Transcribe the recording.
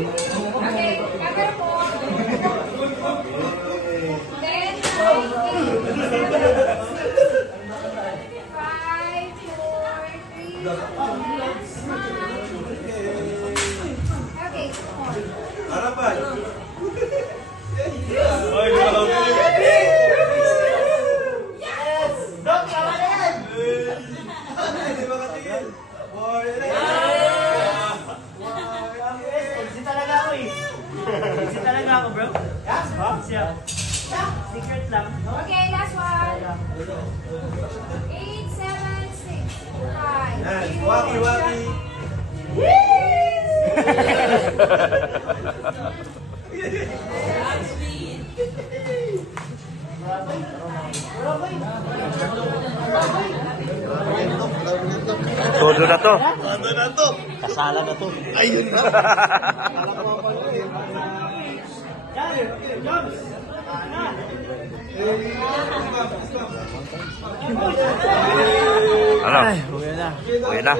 Okay, camera po. 10, 9, 8, 7, 5, 4, 3, okay, Harapan. Dok, tama na yan! Hindi makatingin. Boy, Exit talaga ako eh. Exit talaga ako, bro. Ha? Siya. Secret lang. Okay, last one. 8, 7, 6, 5. Waki, waki. Todo na to. Ano na to? Kasala na to. Ayun na. Yan! Jumps! Na! Ano? Uwi na.